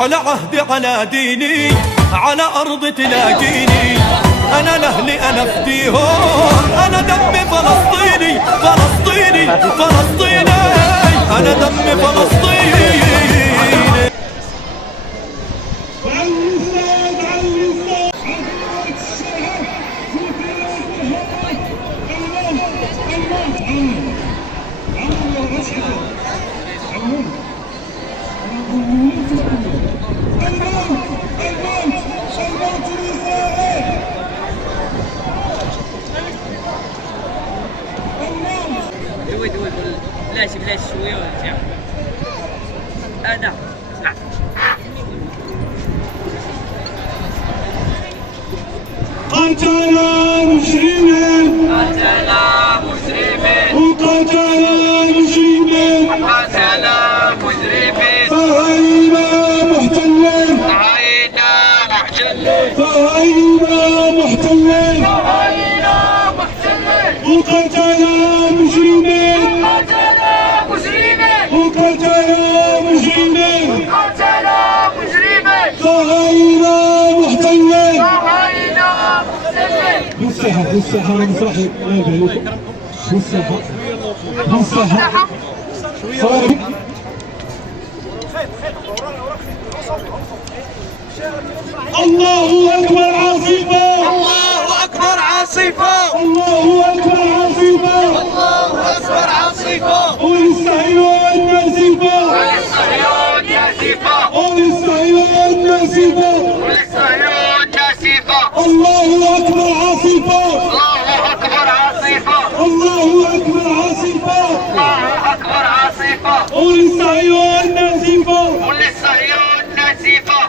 على عهدي على ديني على أرض تلاقيني، أنا لأهلي أنا فديهم، أنا دمي فلسطيني فلسطيني فلسطيني، أنا دمي فلسطيني. بلاش شويه ورجع هذا قتل مجرمين قتل مجرمين وقتل مجرمين قتل مجرمين فهينا محتلين فهينا محتلين فهينا محتلين فهينا محتلين وقتل مجرمين قتل مجرمين وقتل مجرمين قتل مجرمين فهينا محتلين فهينا محتلين. بالصحة أنا مسرحي لا يبالي بالصحة صاري الله أكبر عاصفة الله أكبر عاصفة الله أكبر عاصفة الله أكبر عاصفة وللصهيون نزيفة وللصهيون نزيفة وللصهيون نزيفة وللصهيون نزيفة. الله أكبر عاصفة الله أكبر عاصفة الله أكبر عاصفة الله أكبر عاصفة وللصهيون نزيفة وللصهيون نزيفة.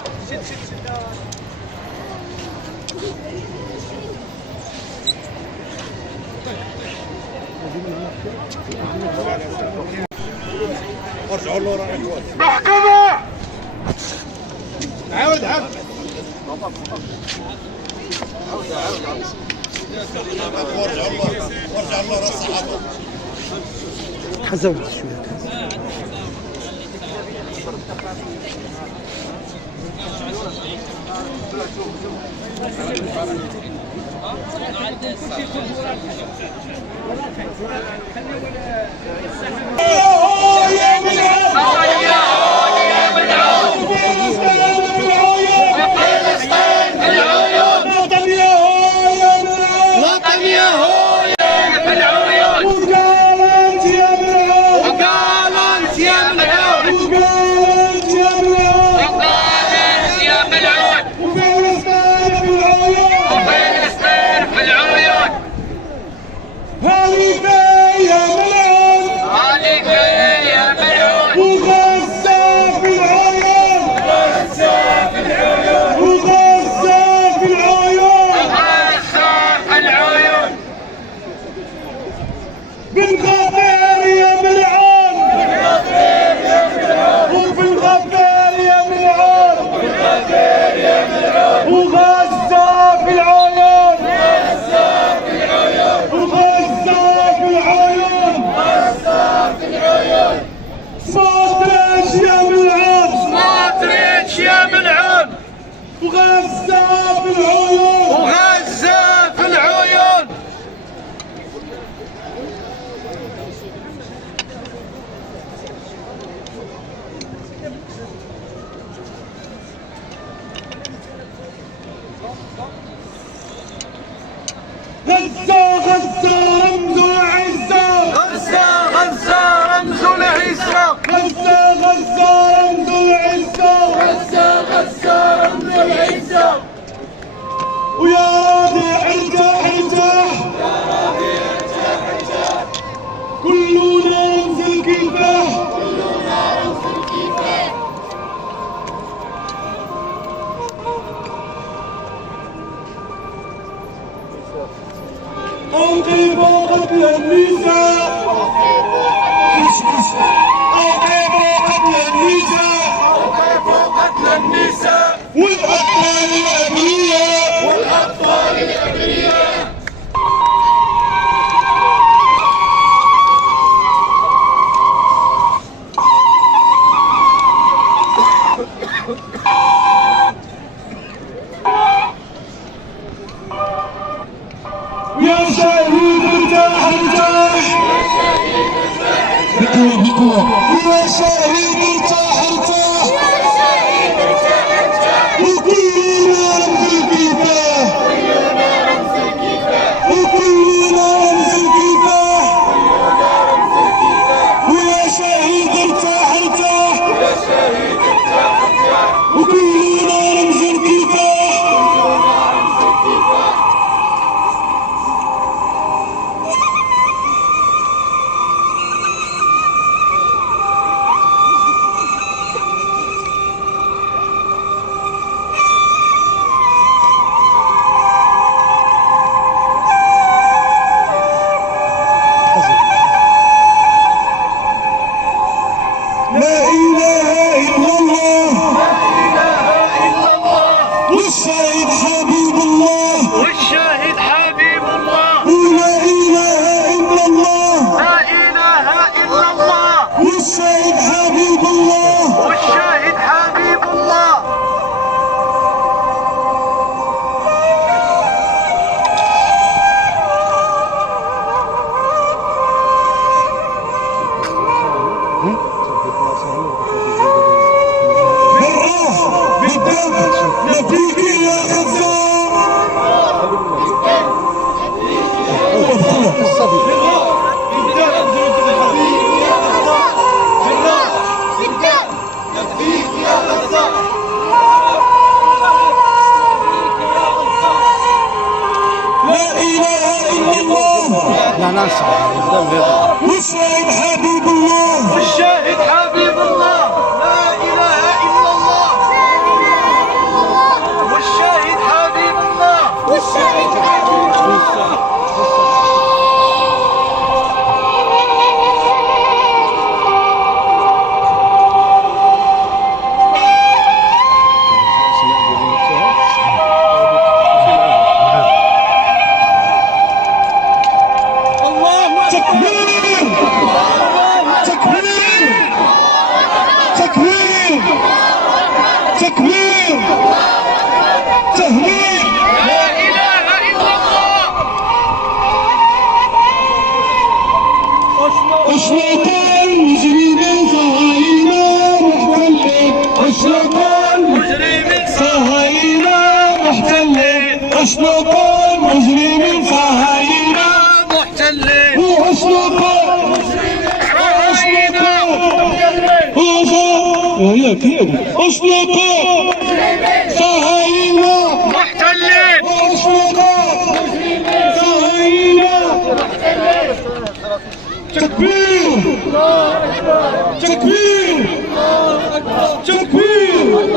محكمة عاود حزبت شوية بالغفير يا ملعون وبالغفير يا ملعون وغزة في العيون وغزة في العيون سموتريتش يا ملعون سموتريتش يا ملعون وغزة في العيون وغزة في العيون. غزة غزة رمز العزة غزة غزة رمز العزة غزة غزة رمز العزة غزة غزة رمز العزة. ويا ربيع ارتاح ارتاح كلنا رمز الكفاح أوقفوا قتل النساء أوقفوا قتل النساء أوقفوا قتل النساء والأطفال الأبرياء والأطفال الأبرياء. يا شهيد ارتاح ارتاح وكلنا رمز الكفاح وكلنا رمز الكفاح ويا شهيد ارتاح ارتاح وكلنا رمز الكفاح لا إله إلا الله والشهيد حبيب الله والشاهد حبيب الله ولا إله إلا الله لا إله إلا الله والشهيد حبيب الله والشاهد حبيب الله بالروح بالدم نفديك يا خزان لا إله إلا الله والشهيد حبيب الله والشاهد حبيب الله لا إله إلا الله والشاهد حبيب الله تكبير تكبير تكبير تكبير تهليل لا إله إلا الله أشرق المجرمين صهاينة محتلين أشرق مجرمين صهاينة محتلين أشرق المجرمين صهاينة محتلين وأشرق يا كيدي أشرق صهاينة محتلين أشرق صهاينة تكبير تكبير تكبير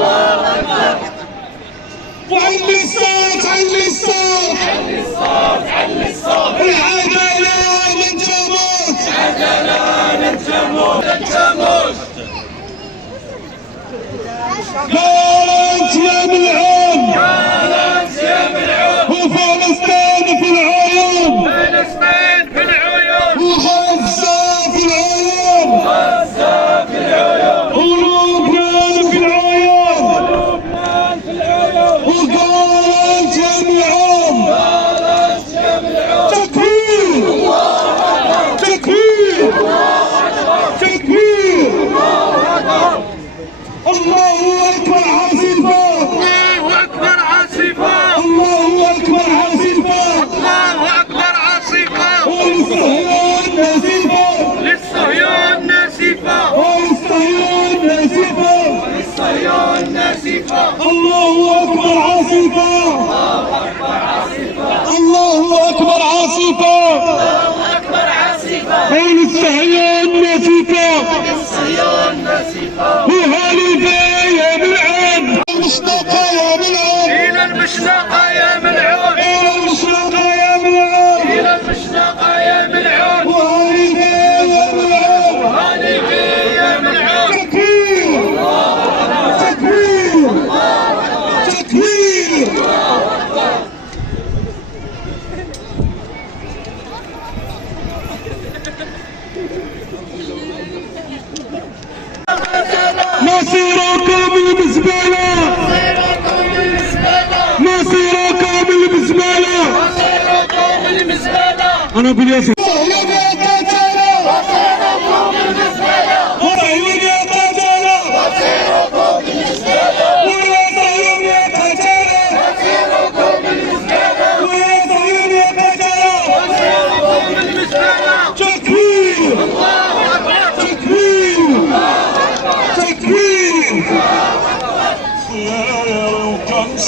وعلي الصوت علي الصوت العدالة من جموت قالت يا ملعون وفلسطين في العيون فلسطين في العيون وغزة في العيون ولبنان في العيون وقالت يا ملعون تكبير تكبير تكبير الله أكبر عاصفة الله أكبر عاصفة الله أكبر عاصفة الله أكبر عاصفة والصهيون نزيفة للصهيون ناسفة والصهيون نزيفة للصهيون ناسفة الله أكبر عاصفة الله أكبر عاصفة أكبر عاصفة والصهيون نزيفة للصهيون ناسفة وهالفة يا ملعون مشتاقة يا ملعون إلى المشنقة يا ملعون مشتاقة يا ملعون إلى المشنقة يا ملعون وهالفة يا ملعون هاني في يا ملعون تكبير تكبير تكبير مصيركم بالزبالة مصيركم بالزبالة مصيركم المزبلة أنا بالياسر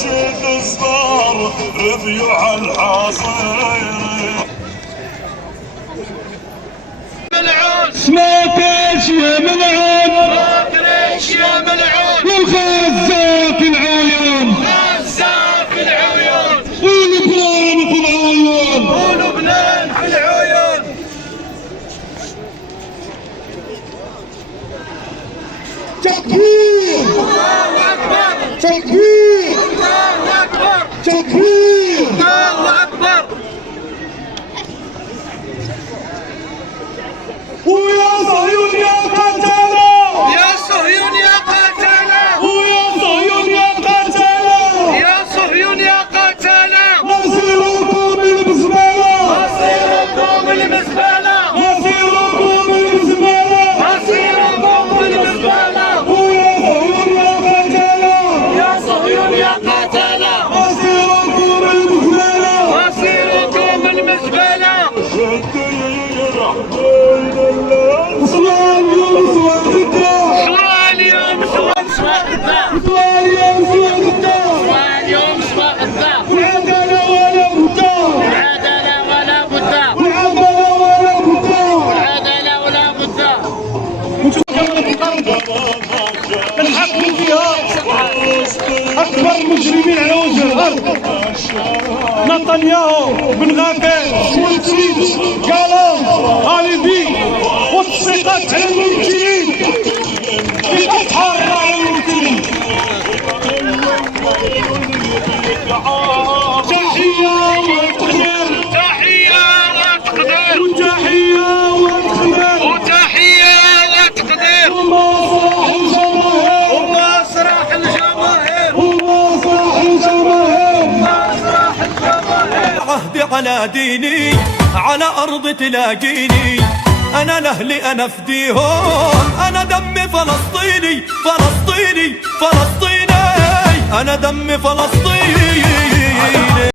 شيخ صغار ربيع الحصير ملعون اسمك ايش يا ملعون ليش يا ملعون وخزاك العيون غزاك العيون ولبنان في العيون ولبنان في العيون تكبير الله اكبر تكبير الله اكبر تكبير الله اكبر ويا صهيون يا قتلة يا صهيون يا قتلة ويا صهيون يا قتلة يا صهيون يا قتلة مصيركم المزبلة مصيركم المزبلة مصيركم المزبلة مصيركم المزبلة ويا صهيون يا قتلة يا صهيون يا قتلة مصيركم المزبلة مصيركم المزبلة صلاة اليوم سوى الدار سواء اليوم سواء الدار صلاة اليوم سوى الدار سواء اليوم سواء الدار العدالة ولا بطال العدالة ولا بد العدالة ولا بطال العدالة ولا بد الحق فيها أكبر مجرمين على وجه الأرض نتنياهو بن غافر سموتريتش كالون هاليبي والتصفيقات على الممثلين في أسحار على الممثلين تحية وتقدير تحية وتقدير وتحية وتقدير وتحية وتقدير ومسرح الجماهير ومسرح الجماهير مسرح الجماهير عهدي على ديني على أرض تلاقيني أنا لأهلي أنا فديهم أنا دمي فلسطيني فلسطيني فلسطيني أنا دمي فلسطيني